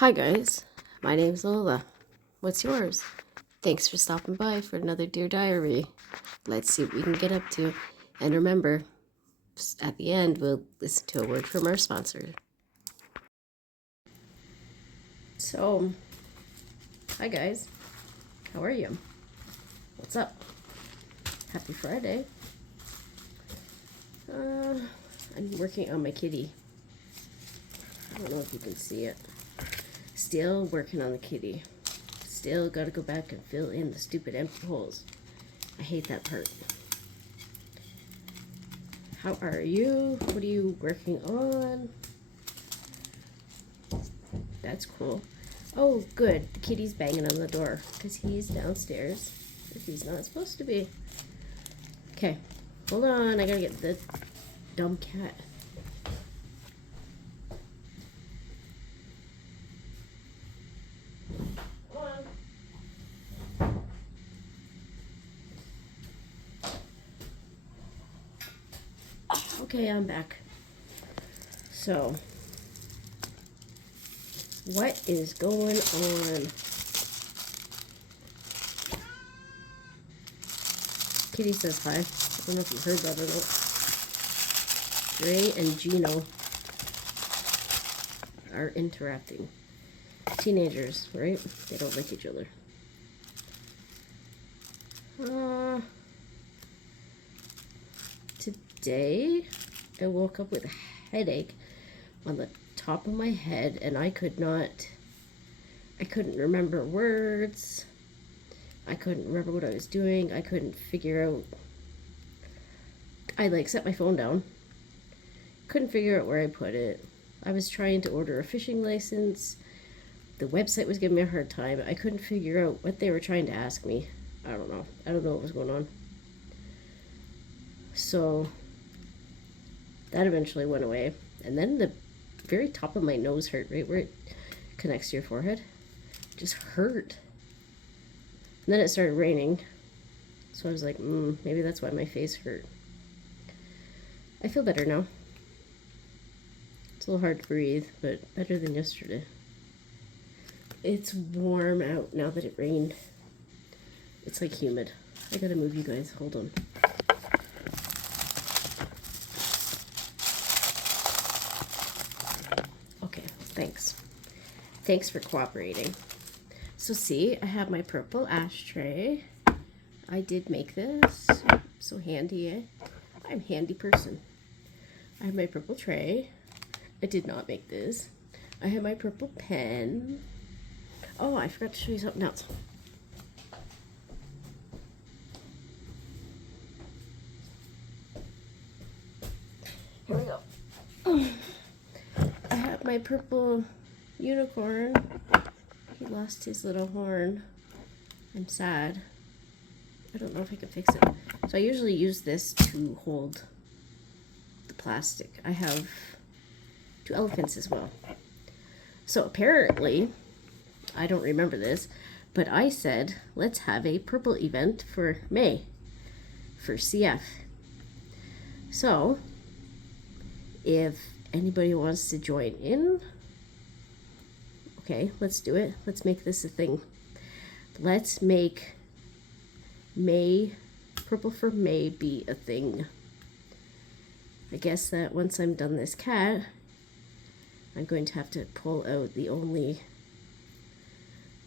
Hi guys, my name's Lola. What's yours? Thanks for stopping by for another Dear Diary. Let's see what we can get up to. And remember, at the end, we'll listen to a word from our sponsor. So, hi guys. How are you? What's up? Happy Friday. I'm working on my kitty. I don't know if you can see it. Still working on the kitty. Still gotta go back and fill in the stupid empty holes. I hate that part. How are you? What are you working on? That's cool. Oh, good. The kitty's banging on the door because he's downstairs if he's not supposed to be. Okay, hold on. I gotta get the dumb cat. Okay, I'm back. So, what is going on? Kitty says hi. I don't know if you heard that or not. Ray and Gino are interacting. Teenagers, right? They don't like each other. Today, I woke up with a headache on the top of my head, and I couldn't remember words. I couldn't remember what I was doing. I couldn't figure out. I set my phone down. Couldn't figure out where I put it. I was trying to order a fishing license. The website was giving me a hard time. I couldn't figure out what they were trying to ask me. I don't know. I don't know what was going on. So that eventually went away. And then the very top of my nose hurt, right where it connects to your forehead. Just hurt. And then it started raining. So I was like, maybe that's why my face hurt. I feel better now. It's a little hard to breathe, but better than yesterday. It's warm out now that it rained. It's like humid. I gotta move you guys. Hold on. Okay, thanks. Thanks for cooperating. So see, I have my purple ashtray. I did make this. So handy, eh? I'm a handy person. I have my purple tray. I did not make this. I have my purple pen. Oh, I forgot to show you something else. Here we go. I have my purple unicorn. He lost his little horn. I'm sad. I don't know if I can fix it. So I usually use this to hold the plastic. I have 2 elephants as well. So apparently, I don't remember this, but I said, let's have a purple event for May, for CF. So, if anybody wants to join in, okay, let's do it. Let's make this a thing. Let's make May, purple for May be a thing. I guess that once I'm done this cat, I'm going to have to pull out the only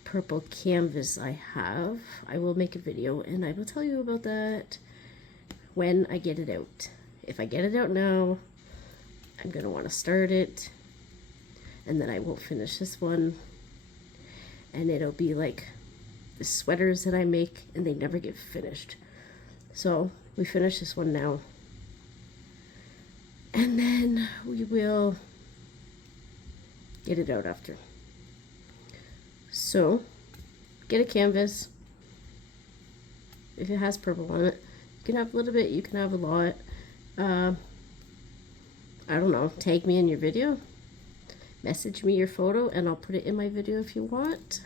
purple canvas I have. I will make a video and I will tell you about that when I get it out. If I get it out now, I'm going to want to start it, and then I will finish this one, and it'll be like the sweaters that I make and they never get finished. So we finish this one now, and then we will get it out after. So get a canvas. If it has purple on it, you can have a little bit, you can have a lot. I don't know, tag me in your video, message me your photo, and I'll put it in my video if you want.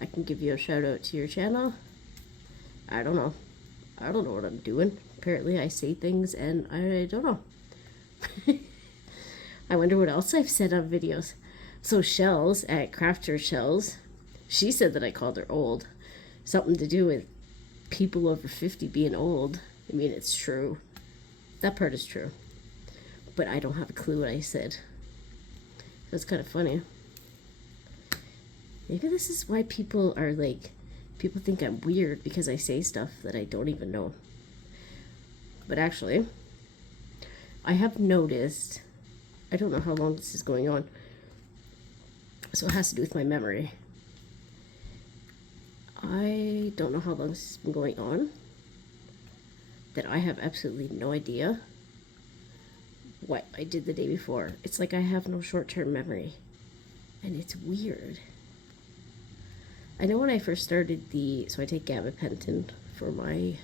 I can give you a shout out to your channel. I don't know what I'm doing. Apparently I say things and I don't know. I wonder what else I've said on videos. So Shells at Crafter Shells, she said that I called her old. Something to do with people over 50 being old. I mean, it's true. That part is true. But I don't have a clue what I said. That's kind of funny. Maybe this is why people are like, people think I'm weird because I say stuff that I don't even know. But actually, I have noticed, I don't know how long this is going on, so it has to do with my memory. I don't know how long this has been going on, that I have absolutely no idea what I did the day before. It's like I have no short-term memory, and it's weird. I know when I first started so I take gabapentin for my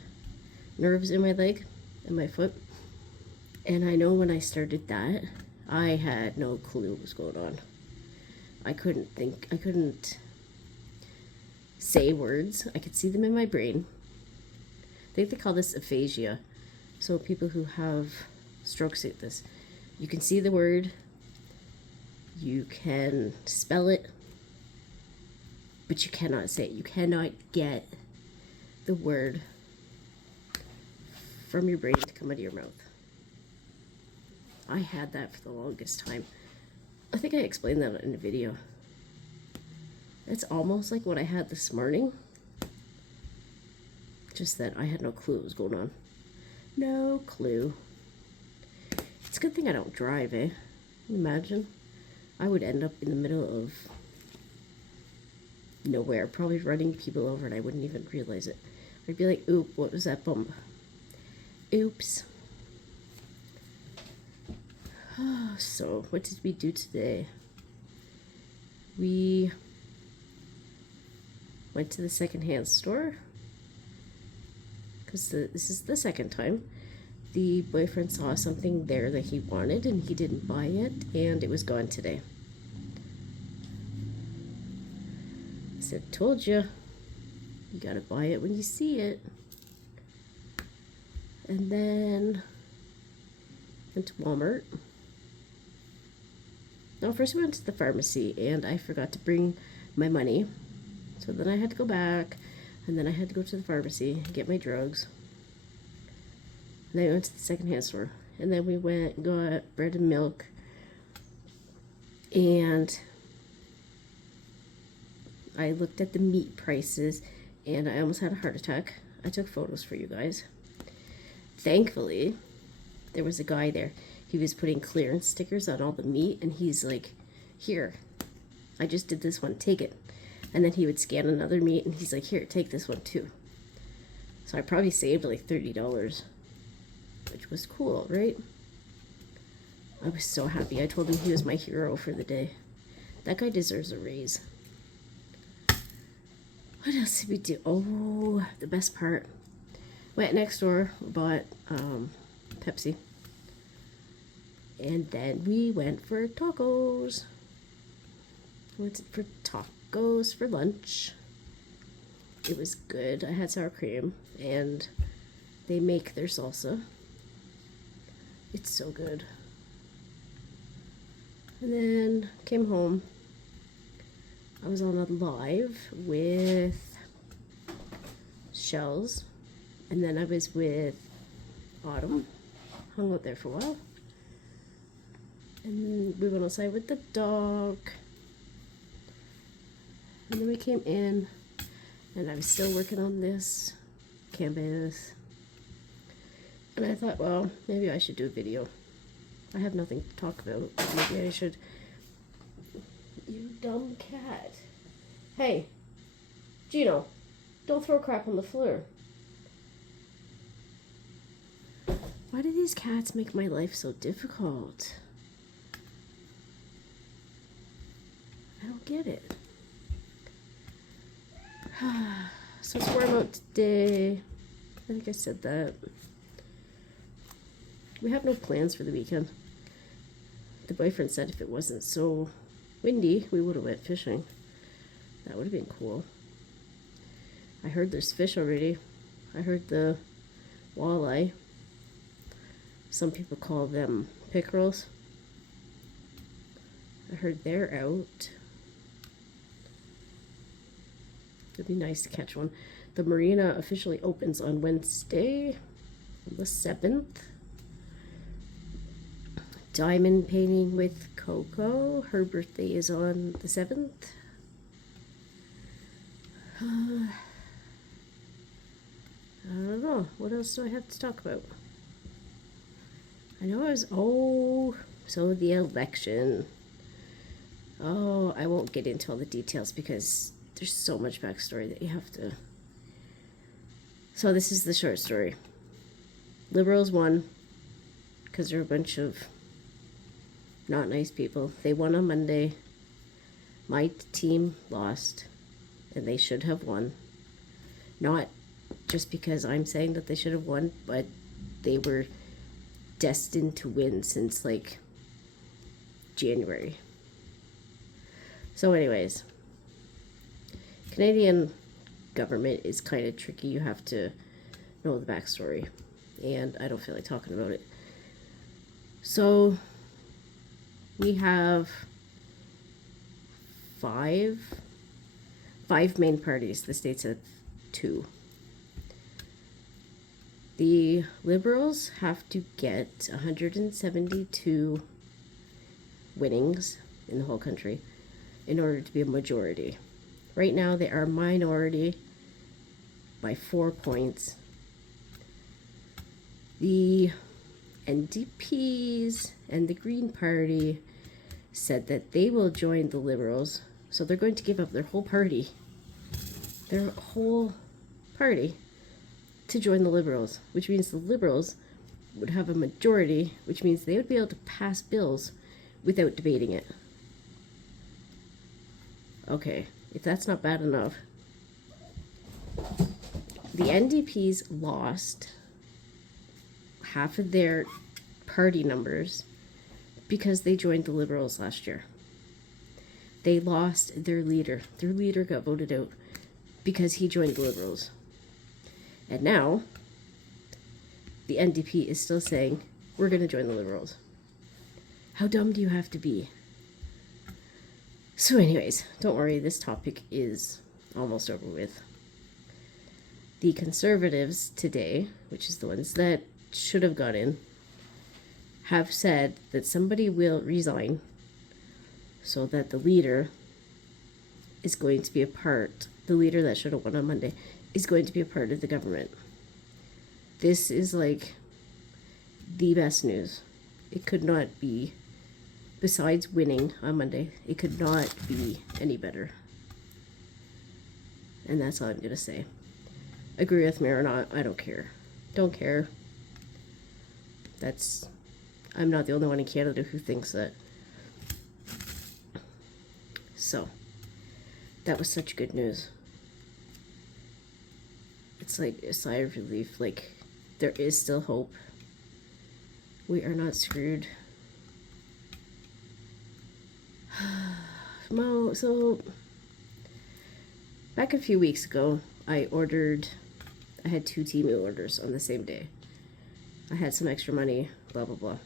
nerves in my leg and my foot, and I know when I started that, I had no clue what was going on. I couldn't say words. I could see them in my brain. I think they call this aphasia. So people who have strokes like this, you can see the word, you can spell it, but you cannot say it. You cannot get the word from your brain to come out of your mouth. I had that for the longest time. I think I explained that in a video. It's almost like what I had this morning. Just that I had no clue what was going on. No clue. It's a good thing I don't drive, eh? Imagine. I would end up in the middle of nowhere, probably running people over, and I wouldn't even realize it. I'd be like, oop, what was that bump? Oops. So, what did we do today? We went to the secondhand store, because this is the second time. The boyfriend saw something there that he wanted, and he didn't buy it, and it was gone today. I said, told you, you gotta buy it when you see it. And then went to Walmart. No, first we went to the pharmacy, and I forgot to bring my money. So then I had to go back, and then I had to go to the pharmacy and get my drugs. And then we went to the secondhand store, and then we went and got bread and milk. And I looked at the meat prices, and I almost had a heart attack. I took photos for you guys. Thankfully, there was a guy there. He was putting clearance stickers on all the meat, and he's like, here, I just did this one, take it. And then he would scan another meat, and he's like, here, take this one too. So I probably saved like $30, which was cool, right? I was so happy. I told him he was my hero for the day. That guy deserves a raise. What else did we do? Oh, the best part. Went next door, bought Pepsi. And then we went for tacos. Went for tacos for lunch. It was good. I had sour cream, and they make their salsa. It's so good. And then came home. I was on a live with Shells, and then I was with Autumn. Hung out there for a while. And we went outside with the dog. And then we came in, and I was still working on this canvas. And I thought, well, maybe I should do a video. I have nothing to talk about. Maybe I should. You dumb cat. Hey, Gino, don't throw crap on the floor. Why do these cats make my life so difficult? I don't get it. So it's warm out today. I think I said that. We have no plans for the weekend. The boyfriend said if it wasn't so windy, we would have went fishing. That would have been cool. I heard there's fish already. I heard the walleye. Some people call them pickerels. I heard they're out. It'd be nice to catch one. The marina officially opens on Wednesday, the 7th. Diamond painting with Coco. Her birthday is on the 7th. I don't know. What else do I have to talk about? I know I was... Oh, so the election. Oh, I won't get into all the details because there's so much backstory that you have to... So this is the short story. Liberals won because they're a bunch of not nice people. They won on Monday. My team lost, and they should have won. Not just because I'm saying that they should have won, but they were destined to win since like January. So anyways, Canadian government is kind of tricky. You have to know the backstory, and I don't feel like talking about it. So we have five main parties. The states have 2. The Liberals have to get 172 winnings in the whole country in order to be a majority. Right now they are minority by 4 points. The NDPs and the Green Party said that they will join the Liberals, so they're going to give up their whole party, to join the Liberals, which means the Liberals would have a majority, which means they would be able to pass bills without debating it. Okay, if that's not bad enough, the NDPs lost half of their party numbers because they joined the Liberals last year. They lost their leader. Their leader got voted out because he joined the Liberals. And now, the NDP is still saying, we're going to join the Liberals. How dumb do you have to be? So anyways, don't worry, this topic is almost over with. The Conservatives today, which is the ones that should have got in, have said that somebody will resign so that the leader is going to be a part, the leader that should have won on Monday, is going to be a part of the government. This is like the best news. It could not be, besides winning on Monday, it could not be any better. And that's all I'm going to say. Agree with me or not, I don't care. Don't care. I'm not the only one in Canada who thinks that. So, that was such good news. It's like a sigh of relief. Like, there is still hope. We are not screwed. So, back a few weeks ago, I had 2 Temu orders on the same day. I had some extra money, blah, blah, blah.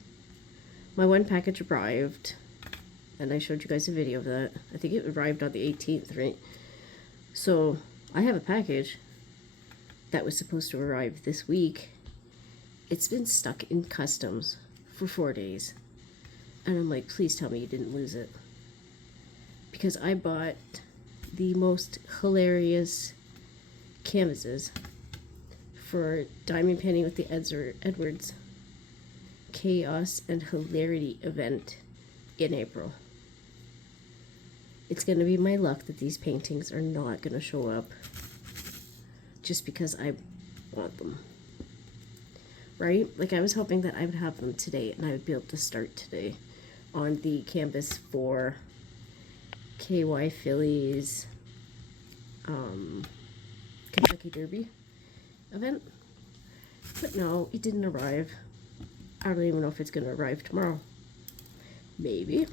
My one package arrived, and I showed you guys a video of that. I think it arrived on the 18th, right? So, I have a package that was supposed to arrive this week. It's been stuck in customs for 4 days. And I'm like, please tell me you didn't lose it. Because I bought the most hilarious canvases for diamond painting with the Edwards Chaos and Hilarity event in April. It's going to be my luck that these paintings are not going to show up just because I want them. Right? Like, I was hoping that I would have them today and I would be able to start today on the canvas for KY Phillies Kentucky Derby event. But no, it didn't arrive. I don't even know if it's going to arrive tomorrow. Maybe.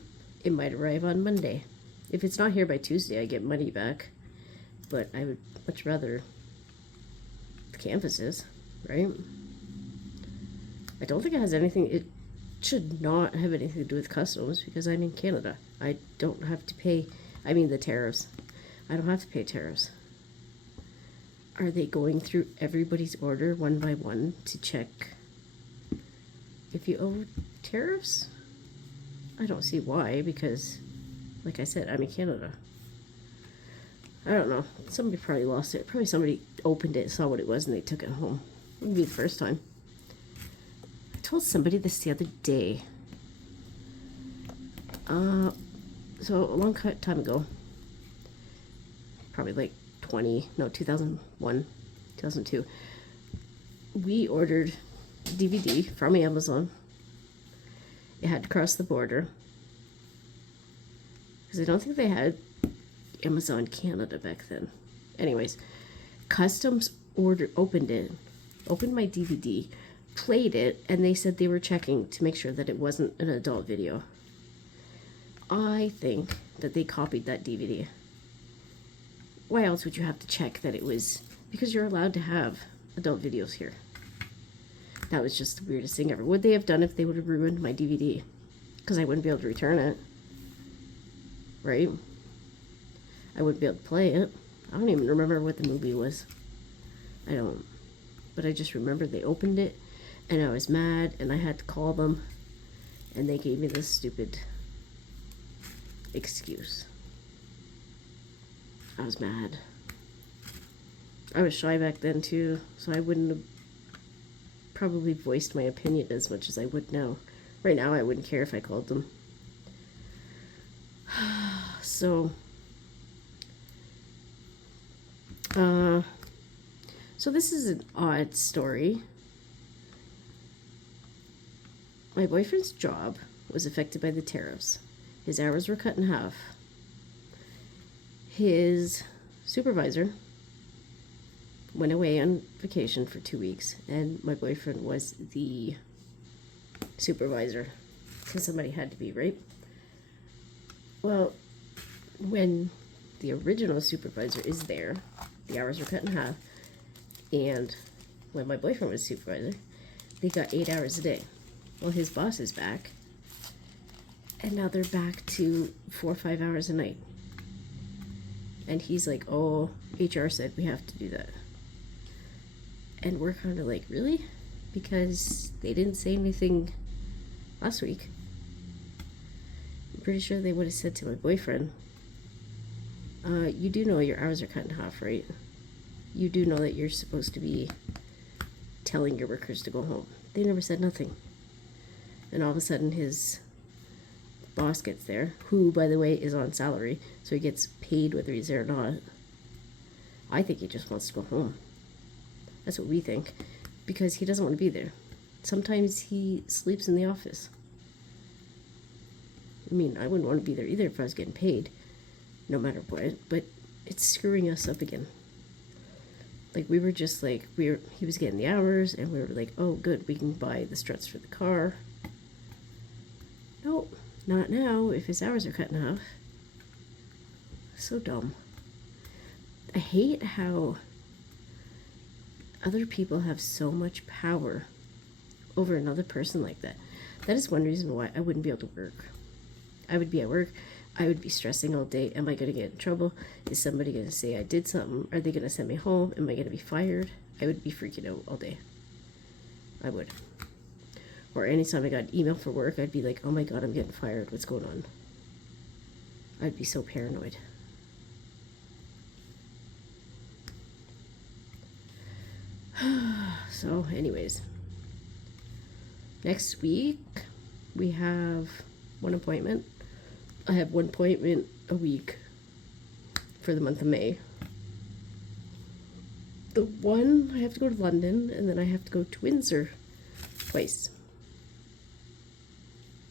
It might arrive on Monday. If it's not here by Tuesday, I get money back. But I would much rather the canvases, right? I don't think it has anything, it should not have anything to do with customs because I'm in Canada. I don't have to pay, I mean the tariffs. I don't have to pay tariffs. Are they going through everybody's order one by one to check if you owe tariffs? I don't see why, because, like I said, I'm in Canada. I don't know. Somebody probably lost it. Probably somebody opened it, saw what it was, and they took it home. Wouldn't be the first time. I told somebody this the other day. So a long time ago, probably like 2001, 2002, we ordered DVD from Amazon. It had to cross the border, because I don't think they had Amazon Canada back then. Anyways, customs opened my DVD, played it, and they said they were checking to make sure that it wasn't an adult video. I think that they copied that DVD. Why else would you have to check that it was? Because you're allowed to have adult videos here. That was just the weirdest thing ever. Would they have done if they would have ruined my DVD? Because I wouldn't be able to return it. Right? I wouldn't be able to play it. I don't even remember what the movie was. I don't. But I just remember they opened it, and I was mad, and I had to call them, and they gave me this stupid excuse. I was mad. I was shy back then too, so I wouldn't have probably voiced my opinion as much as I would now. Right now I wouldn't care if I called them. So this is an odd story. My boyfriend's job was affected by the tariffs. His hours were cut in half. His supervisor went away on vacation for 2 weeks, and my boyfriend was the supervisor, because somebody had to be, right? Well, when the original supervisor is there, the hours were cut in half, and when my boyfriend was supervisor, they got 8 hours a day. Well, his boss is back, and now they're back to 4 or 5 hours a night. And he's like, oh, HR said we have to do that. And we're kind of like, really? Because they didn't say anything last week. I'm pretty sure they would have said to my boyfriend, you do know your hours are cut in half, right? You do know that you're supposed to be telling your workers to go home. They never said nothing. And all of a sudden his boss gets there, who, by the way, is on salary, so he gets paid whether he's there or not. I think he just wants to go home. That's what we think, because he doesn't want to be there. Sometimes he sleeps in the office. I mean, I wouldn't want to be there either if I was getting paid, no matter what, but it's screwing us up again. Like, we were just like, he was getting the hours, and we were like, oh, good, we can buy the struts for the car. Nope, not now, if his hours are cut in half. So dumb. I hate how other people have so much power over another person like that. That is one reason why I wouldn't be able to work. I would be at work, I would be stressing all day. Am I going to get in trouble? Is somebody going to say I did something? Are they going to send me home? Am I going to be fired? I would be freaking out all day. I would. Or anytime I got an email for work, I'd be like, oh my god, I'm getting fired. What's going on? I'd be so paranoid. So, anyways. Next week, we have one appointment. I have one appointment a week for the month of May. The one, I have to go to London, and then I have to go to Windsor twice.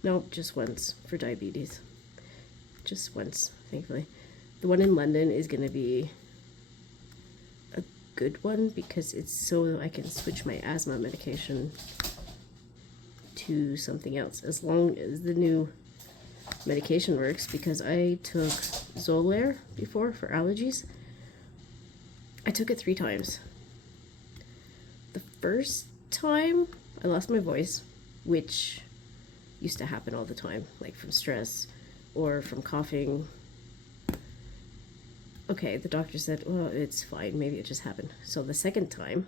No, just once for diabetes. Just once, thankfully. The one in London is going to be a good one because it's so I can switch my asthma medication to something else, as long as the new medication works, because I took Xolair before for allergies. I took it 3 times. The first time I lost my voice, which used to happen all the time, like from stress, or from coughing. Okay, the doctor said, well, it's fine. Maybe it just happened. So the second time,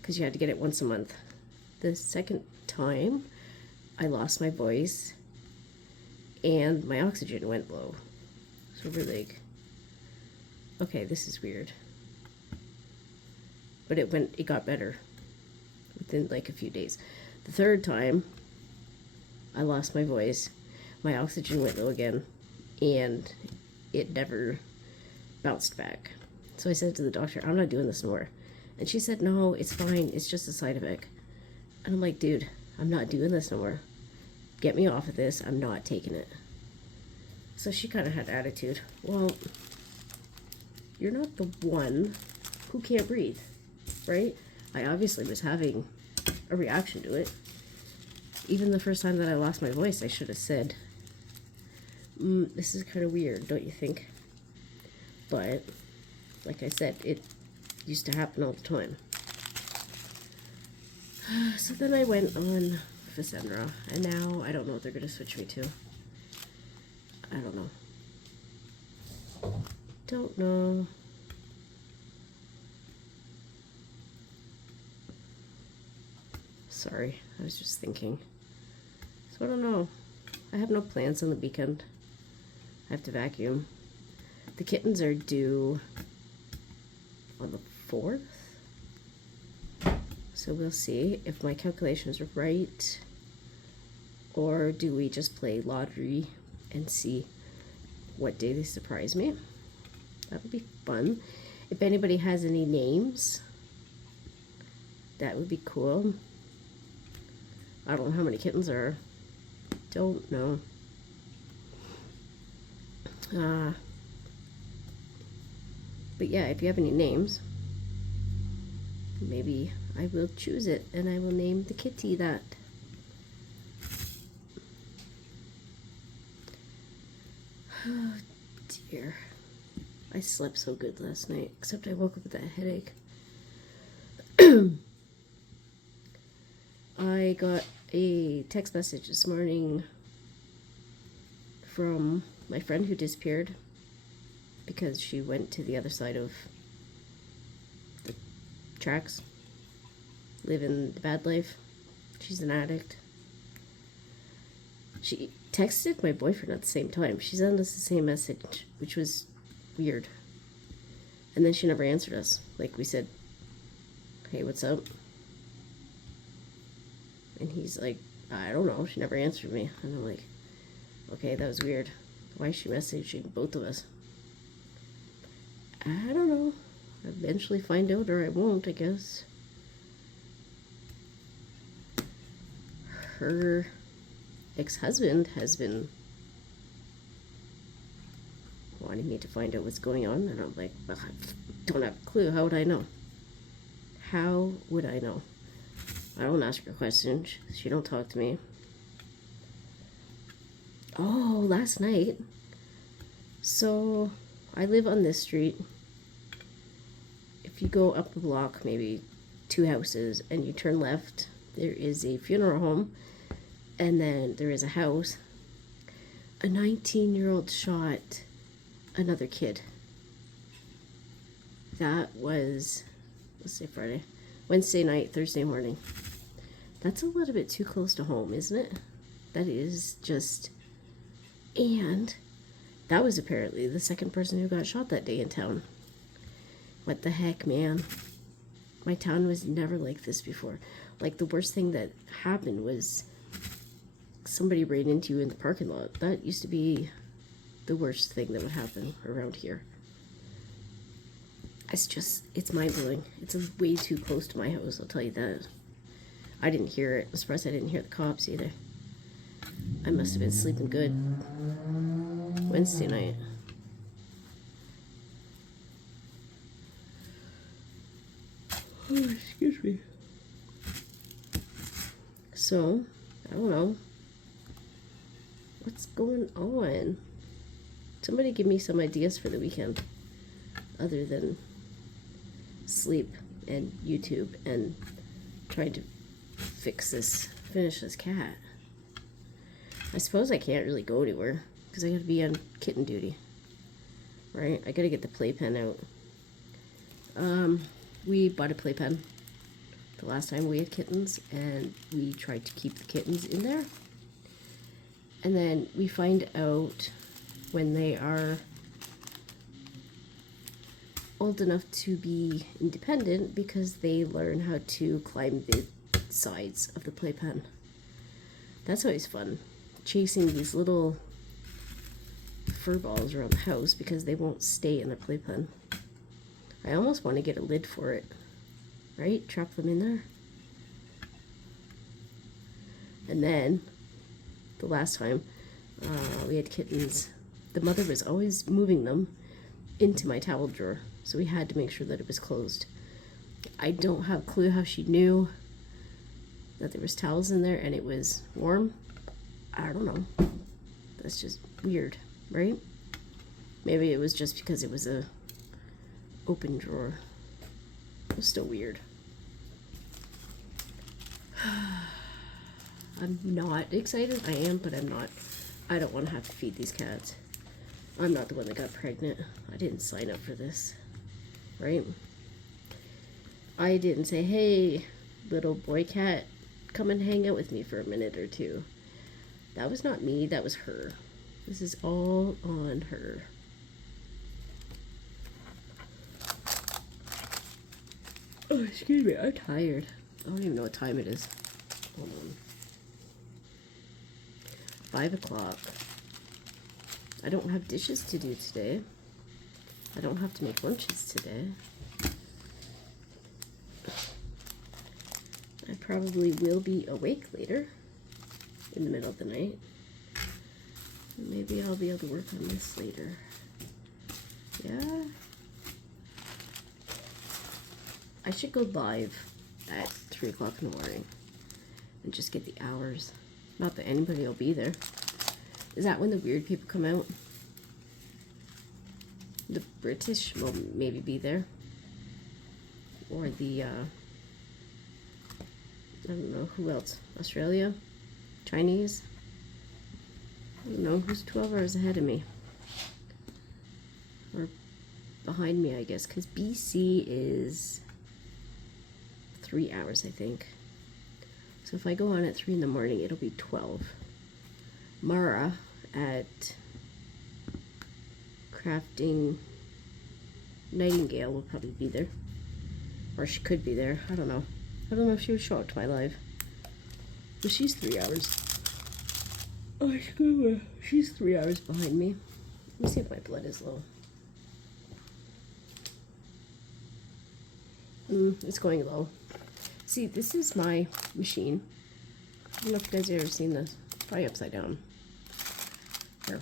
because you had to get it once a month, the second time I lost my voice and my oxygen went low. So we're like, okay, this is weird. But it got better within like a few days. The third time I lost my voice, my oxygen went low again, and it never bounced back. So I said to the doctor, I'm not doing this anymore. And she said, no, it's fine. It's just a side effect. And I'm like, dude, I'm not doing this no more. Get me off of this. I'm not taking it. So she kind of had attitude. Well, you're not the one who can't breathe, right? I obviously was having a reaction to it. Even the first time that I lost my voice, I should have said, this is kind of weird, don't you think? But, like I said, it used to happen all the time. So then I went on Fasenra, and now I don't know what they're going to switch me to. I don't know. Don't know. Sorry, I was just thinking. So I don't know. I have no plans on the weekend. I have to vacuum. The kittens are due on the 4th. So we'll see if my calculations are right. Or do we just play lottery and see what day they surprise me? That would be fun. If anybody has any names, that would be cool. I don't know how many kittens there are. Don't know. But yeah, if you have any names, maybe I will choose it and I will name the kitty that. Oh dear. I slept so good last night, except I woke up with that headache. I got a text message this morning from my friend who disappeared because she went to the other side of the tracks, living the bad life. She's an addict. She texted my boyfriend at the same time. She sent us the same message, which was weird. And then she never answered us. Like, we said, hey, what's up? And he's like, I don't know. She never answered me. And I'm like, okay, that was weird. Why is she messaging both of us? I don't know. I'll eventually find out, or I won't, I guess. Her ex-husband has been wanting me to find out what's going on, and I'm like, well, I don't have a clue. How would I know? How would I know? I don't ask her questions. She don't talk to me. Oh, last night. So, I live on this street. If you go up the block, maybe 2 houses, and you turn left, there is a funeral home, and then there is a house. A 19-year-old shot another kid. That was, let's say Friday, Wednesday night, Thursday morning. That's a little bit too close to home, isn't it? That is just, and that was apparently the second person who got shot that day in town. What the heck, man? My town was never like this before. Like, the worst thing that happened was somebody ran into you in the parking lot. That used to be the worst thing that would happen around here. It's mind-blowing. It's way too close to my house, I'll tell you that. I didn't hear it. I'm surprised I didn't hear the cops either. I must have been sleeping good Wednesday night. Oh, excuse me. So, I don't know. What's going on? Somebody give me some ideas for the weekend. Other than sleep and YouTube and trying to finish this cat. I suppose I can't really go anywhere because I gotta be on kitten duty, right? I gotta get the playpen out. We bought a playpen the last time we had kittens, and we tried to keep the kittens in there. And then we find out when they are old enough to be independent because they learn how to climb the sides of the playpen. That's always fun, chasing these little fur balls around the house because they won't stay in the playpen. I almost want to get a lid for it, right? Trap them in there. And then the last time we had kittens, the mother was always moving them into my towel drawer, so we had to make sure that it was closed. I don't have a clue how she knew that there was towels in there and it was warm. I don't know. That's just weird, right? Maybe it was just because it was a open drawer. It was still weird. I'm not excited. I am, but I'm not. I don't want to have to feed these cats. I'm not the one that got pregnant. I didn't sign up for this, right? I didn't say, hey, little boy cat, come and hang out with me for a minute or two. That was not me, that was her. This is all on her. Oh, excuse me, I'm tired. I don't even know what time it is. Hold on. 5 o'clock. I don't have dishes to do today. I don't have to make lunches today. I probably will be awake later in the middle of the night. Maybe I'll be able to work on this later. Yeah. I should go live at 3 o'clock in the morning and just get the hours. Not that anybody will be there. Is that when the weird people come out? The British will maybe be there. Or the, I don't know, who else? Australia? Chinese? I don't know, who's 12 hours ahead of me? Or behind me, I guess, because BC is 3 hours, I think. So if I go on at 3 in the morning, it'll be 12. Mara at Crafting Nightingale will probably be there. Or she could be there. I don't know. I don't know if she would show up to my live. But she's 3 hours. Oh, she's 3 hours behind me. Let me see if my blood is low. It's going low. See, this is my machine. I don't know if you guys have ever seen this. Probably upside down. Here.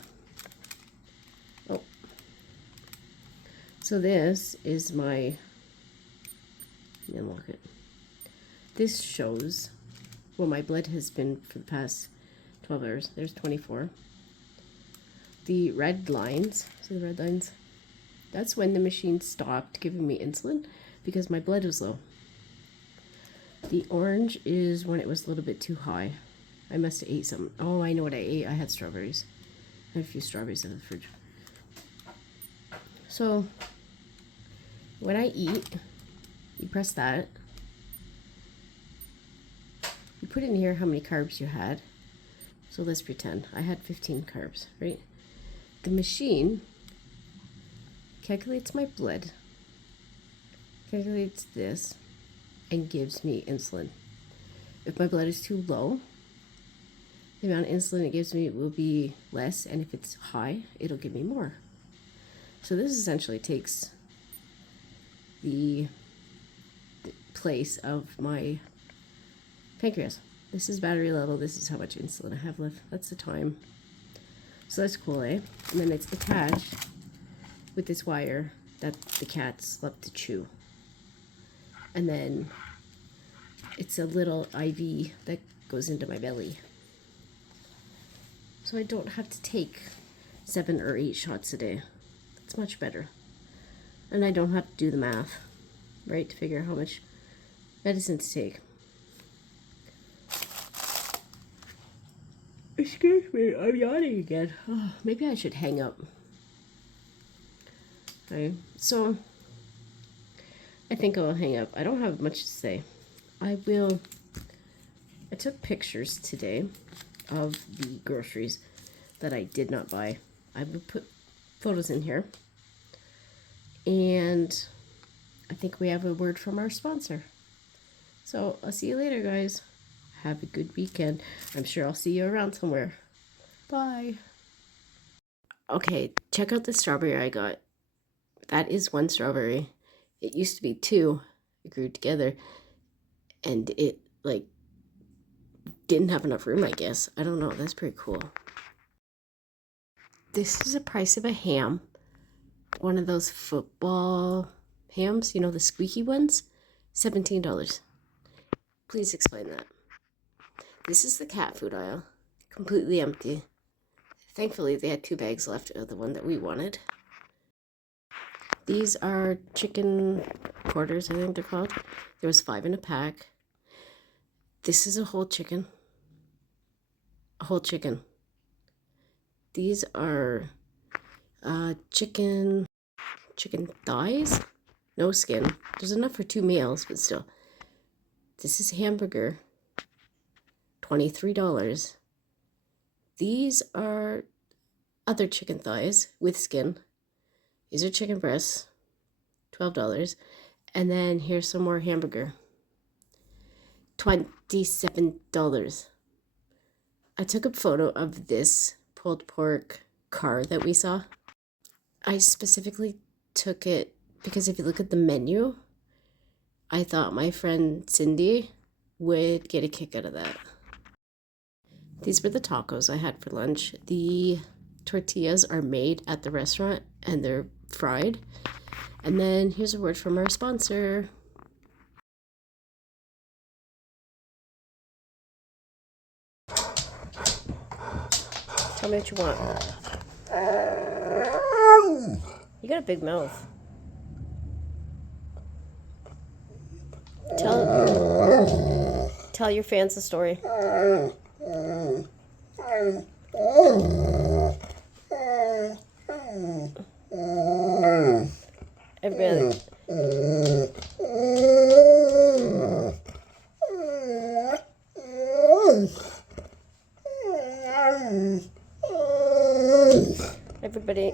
Oh. So this is my... Unlock it. This shows what my blood has been for the past 12 hours. There's 24. The red lines, see the red lines? That's when the machine stopped giving me insulin because my blood was low. The orange is when it was a little bit too high. I must have ate some. Oh, I know what I ate. I had strawberries. I had a few strawberries in the fridge. So, when I eat, you press that. You put in here how many carbs you had. So let's pretend I had 15 carbs, right? The machine calculates my blood, calculates this, and gives me insulin. If my blood is too low, the amount of insulin it gives me will be less, and if it's high, it'll give me more. So this essentially takes the place of my pancreas. This is battery level, this is how much insulin I have left. That's the time. So that's cool, eh? And then it's attached with this wire that the cats love to chew. And then it's a little IV that goes into my belly. So I don't have to take 7 or 8 shots a day. It's much better. And I don't have to do the math, right, to figure out how much medicine to take. Excuse me, I'm yawning again. Oh, maybe I should hang up. Okay, so I think I'll hang up. I don't have much to say. I took pictures today of the groceries that I did not buy. I will put photos in here. And I think we have a word from our sponsor. So I'll see you later, guys. Have a good weekend. I'm sure I'll see you around somewhere. Bye. Okay, check out the strawberry I got. That is one strawberry. It used to be two. It grew together. And it, like, didn't have enough room, I guess. I don't know. That's pretty cool. This is the price of a ham. One of those football hams, you know, the squeaky ones. $17. Please explain that. This is the cat food aisle. Completely empty. Thankfully, they had 2 bags left of the one that we wanted. These are chicken quarters, I think they're called. There was 5 in a pack. This is a whole chicken. A whole chicken. These are chicken thighs. No skin. There's enough for 2 meals, but still. This is hamburger. $23. These are other chicken thighs with skin. These are chicken breasts. $12. And then here's some more hamburger. $27. I took a photo of this pulled pork car that we saw. I specifically took it because if you look at the menu, I thought my friend Cindy would get a kick out of that. These were the tacos I had for lunch. The tortillas are made at the restaurant and they're fried. And then here's a word from our sponsor. Tell me what you want. You got a big mouth. Tell your fans a story. Everybody. Everybody,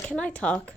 can I talk?